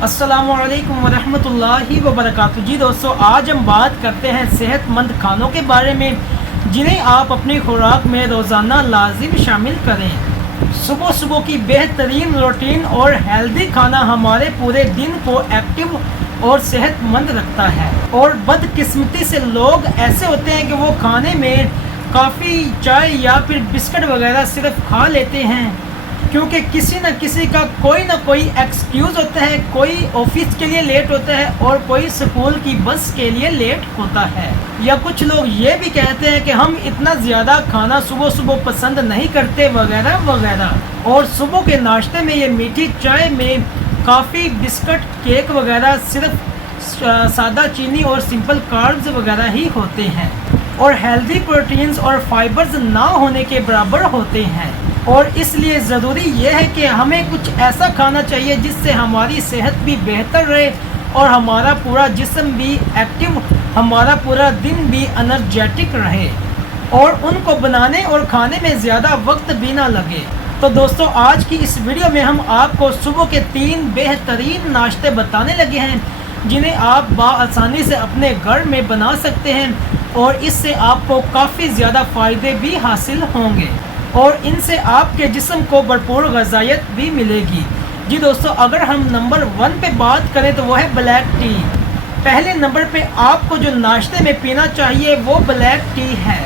अस्सलामु अलैकुम वरहमतुल्लाहि वबरकातुहू। जी दोस्तों, आज हम बात करते हैं सेहतमंद खानों के बारे में जिन्हें आप अपनी खुराक में रोज़ाना लाजिम शामिल करें। सुबह सुबह की बेहतरीन रूटीन और हेल्दी खाना हमारे पूरे दिन को एक्टिव और सेहतमंद रखता है। और बदकिस्मती से लोग ऐसे होते हैं कि वो खाने में काफ़ी चाय या फिर बिस्किट वगैरह सिर्फ खा लेते हैं, क्योंकि किसी न किसी का कोई ना कोई एक्सक्यूज़ होता है। कोई ऑफिस के लिए लेट होता है और कोई स्कूल की बस के लिए लेट होता है। या कुछ लोग ये भी कहते हैं कि हम इतना ज़्यादा खाना सुबह सुबह पसंद नहीं करते वगैरह वगैरह। और सुबह के नाश्ते में ये मीठी चाय में काफ़ी बिस्किट केक वगैरह सिर्फ सादा चीनी और सिंपल कार्ब्स वगैरह ही होते हैं और हेल्दी प्रोटीन्स और फाइबर्स ना होने के बराबर होते हैं। और इसलिए ज़रूरी यह है कि हमें कुछ ऐसा खाना चाहिए जिससे हमारी सेहत भी बेहतर रहे और हमारा पूरा जिस्म भी एक्टिव, हमारा पूरा दिन भी एनर्जेटिक रहे और उनको बनाने और खाने में ज़्यादा वक्त भी ना लगे। तो दोस्तों, आज की इस वीडियो में हम आपको सुबह के 3 बेहतरीन नाश्ते बताने लगे हैं जिन्हें आप बआसानी से अपने घर में बना सकते हैं और इससे आपको काफ़ी ज़्यादा फ़ायदे भी हासिल होंगे और इनसे आपके जिस्म को भरपूर ग़िज़ायत भी मिलेगी। जी दोस्तों, अगर हम नंबर 1 पे बात करें तो वो है ब्लैक टी। पहले नंबर पे आपको जो नाश्ते में पीना चाहिए वो ब्लैक टी है,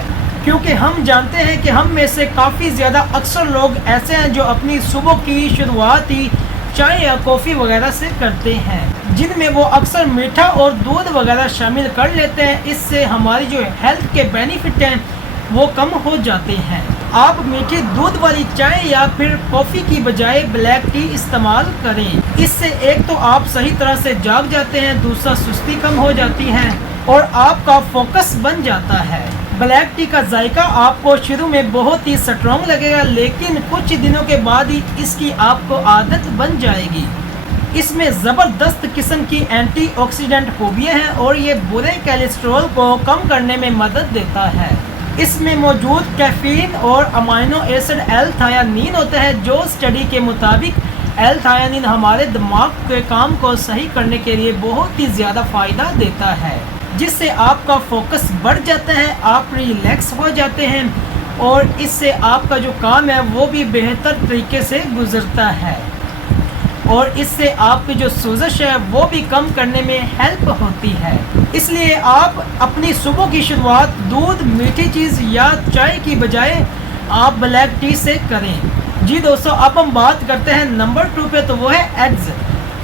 क्योंकि हम जानते हैं कि हम में से काफ़ी ज़्यादा अक्सर लोग ऐसे हैं जो अपनी सुबह की शुरुआत ही चाय या कॉफ़ी वगैरह से करते हैं, जिनमें वो अक्सर मीठा और दूध वगैरह शामिल कर लेते हैं। इससे हमारी जो हेल्थ के बेनिफिट हैं वो कम हो जाते हैं। आप मीठी दूध वाली चाय या फिर कॉफ़ी की बजाय ब्लैक टी इस्तेमाल करें। इससे एक तो आप सही तरह से जाग जाते हैं, दूसरा सुस्ती कम हो जाती है और आपका फोकस बन जाता है। ब्लैक टी का जायका आपको शुरू में बहुत ही स्ट्रॉन्ग लगेगा, लेकिन कुछ दिनों के बाद ही इसकी आपको आदत बन जाएगी। इसमें ज़बरदस्त किस्म की एंटीऑक्सीडेंट खूबियाँ हैं और ये बुरे कोलेस्ट्रॉल को कम करने में मदद देता है। इसमें मौजूद कैफीन और अमाइनो एसिड एल-थायानीन होता है, जो स्टडी के मुताबिक एल-थायानीन हमारे दिमाग के काम को सही करने के लिए बहुत ही ज़्यादा फ़ायदा देता है, जिससे आपका फोकस बढ़ जाता है, आप रिलैक्स हो जाते हैं और इससे आपका जो काम है वो भी बेहतर तरीके से गुजरता है और इससे आपकी जो सोजिश है वो भी कम करने में हेल्प होती है। इसलिए आप अपनी सुबह की शुरुआत दूध, मीठी चीज़ या चाय की बजाय आप ब्लैक टी से करें। जी दोस्तों, अब हम बात करते हैं नंबर 2 पे, तो वो है एग्स।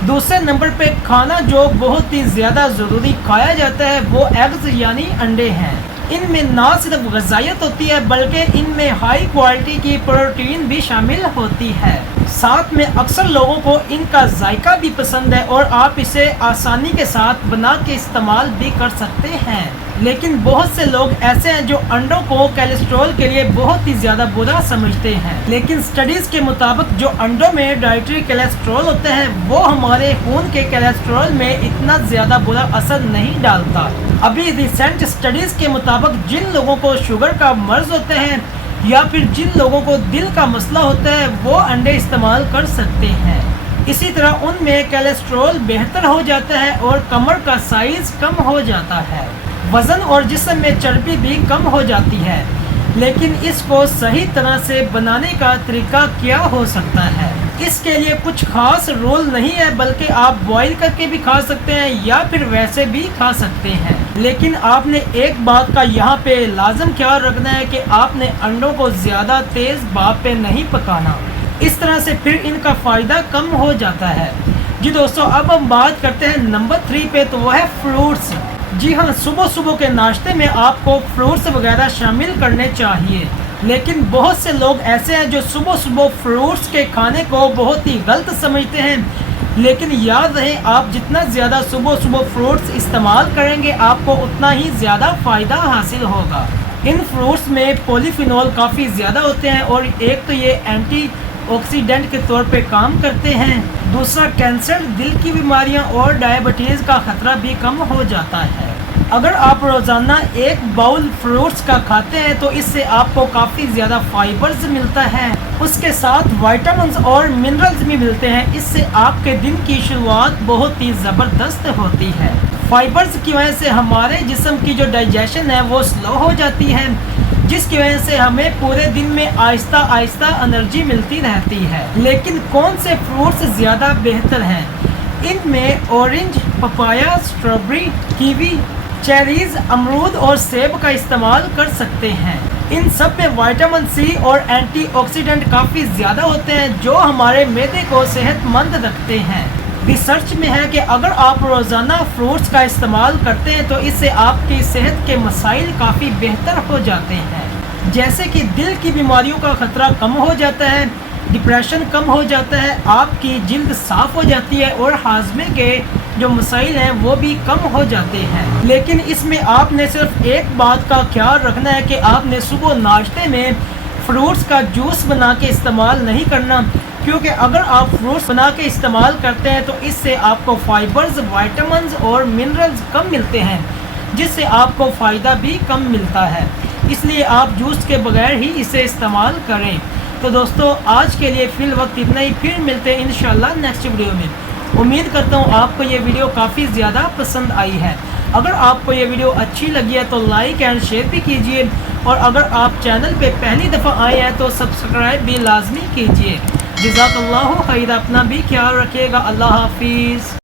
दूसरे नंबर पे खाना जो बहुत ही ज़्यादा ज़रूरी खाया जाता है वो एग्स यानी अंडे हैं। इनमें ना सिर्फ ग़िज़ायत होती है बल्कि इनमें हाई क्वालिटी की प्रोटीन भी शामिल होती है। साथ में अक्सर लोगों को इनका जायका भी पसंद है और आप इसे आसानी के साथ बना के इस्तेमाल भी कर सकते हैं। लेकिन बहुत से लोग ऐसे हैं जो अंडों को कोलेस्ट्रॉल के लिए बहुत ही ज़्यादा बुरा समझते हैं, लेकिन स्टडीज़ के मुताबिक जो अंडों में डाइटरी कोलेस्ट्रॉल होते हैं वो हमारे खून के कोलेस्ट्रॉल में इतना ज़्यादा बुरा असर नहीं डालता। अभी रिसेंट स्टडीज़ के मुताबिक जिन लोगों को शुगर का मर्ज़ होते हैं या फिर जिन लोगों को दिल का मसला होता है वो अंडे इस्तेमाल कर सकते हैं। इसी तरह उनमें कोलेस्ट्रॉल बेहतर हो जाता है और कमर का साइज़ कम हो जाता है, वज़न और जिस्म में चर्बी भी कम हो जाती है। लेकिन इसको सही तरह से बनाने का तरीका क्या हो सकता है? इसके लिए कुछ खास रूल नहीं है, बल्कि आप बॉईल करके भी खा सकते हैं या फिर वैसे भी खा सकते हैं। लेकिन आपने एक बात का यहाँ पे लाजम ख्याल रखना है कि आपने अंडों को ज़्यादा तेज़ भाप पे नहीं पकाना, इस तरह से फिर इनका फ़ायदा कम हो जाता है। जी दोस्तों, अब हम बात करते हैं नंबर 3 पे, तो वो है फ्रूट्स। जी हाँ, सुबह सुबह के नाश्ते में आपको फ्रूट्स वगैरह शामिल करने चाहिए, लेकिन बहुत से लोग ऐसे हैं जो सुबह सुबह फ्रूट्स के खाने को बहुत ही गलत समझते हैं। लेकिन याद रहे, आप जितना ज़्यादा सुबह सुबह फ्रूट्स इस्तेमाल करेंगे आपको उतना ही ज़्यादा फ़ायदा हासिल होगा। इन फ्रूट्स में पॉलीफिनॉल काफ़ी ज़्यादा होते हैं और एक तो ये एंटीऑक्सीडेंट के तौर पे काम करते हैं, दूसरा कैंसर, दिल की बीमारियां और डायबिटीज़ का ख़तरा भी कम हो जाता है। اگر آپ روزانہ ایک باؤل فروٹس کا کھاتے ہیں تو اس سے آپ کو کافی زیادہ فائبرز ملتا ہے، اس کے ساتھ وائٹامنز اور منرلز بھی ملتے ہیں۔ اس سے آپ کے دن کی شروعات بہت ہی زبردست ہوتی ہے۔ فائبرز کی وجہ سے ہمارے جسم کی جو ڈائجیشن ہے وہ سلو ہو جاتی ہے، جس کی وجہ سے ہمیں پورے دن میں آہستہ آہستہ انرجی ملتی رہتی ہے۔ لیکن کون سے فروٹس زیادہ بہتر ہیں؟ ان میں orange, papaya, strawberry, kiwi, cherries, امرود اور سیب کا استعمال کر سکتے ہیں۔ ان سب میں وائٹامن سی اور اینٹی آکسیڈنٹ کافی زیادہ ہوتے ہیں جو ہمارے معدے کو صحت مند رکھتے ہیں۔ ریسرچ میں ہے کہ اگر آپ روزانہ فروٹس کا استعمال کرتے ہیں تو اس سے آپ کی صحت کے مسائل کافی بہتر ہو جاتے ہیں، جیسے کہ دل کی بیماریوں کا خطرہ کم ہو جاتا ہے، ڈپریشن کم ہو جاتا ہے، آپ کی جلد صاف ہو جاتی ہے اور ہاضمے کے جو مسائل ہیں وہ بھی کم ہو جاتے ہیں۔ لیکن اس میں آپ نے صرف ایک بات کا خیال رکھنا ہے کہ آپ نے صبح ناشتے میں فروٹس کا جوس بنا کے استعمال نہیں کرنا، کیونکہ اگر آپ فروٹس بنا کے استعمال کرتے ہیں تو اس سے آپ کو فائبرز، وائٹامنز اور منرلز کم ملتے ہیں، جس سے آپ کو فائدہ بھی کم ملتا ہے۔ اس لیے آپ جوس کے بغیر ہی اسے استعمال کریں۔ تو دوستو آج کے لیے فی الوقت اتنا ہی، پھر ملتے ہیں انشاءاللہ نیکسٹ ویڈیو میں۔ امید کرتا ہوں آپ کو یہ ویڈیو کافی زیادہ پسند آئی ہے۔ اگر آپ کو یہ ویڈیو اچھی لگی ہے تو لائک اینڈ شیئر بھی کیجئے، اور اگر آپ چینل پہ پہلی دفعہ آئے ہیں تو سبسکرائب بھی لازمی کیجئے۔ جزاک اللہ خیر، اپنا بھی خیال رکھیے گا۔ اللہ حافظ۔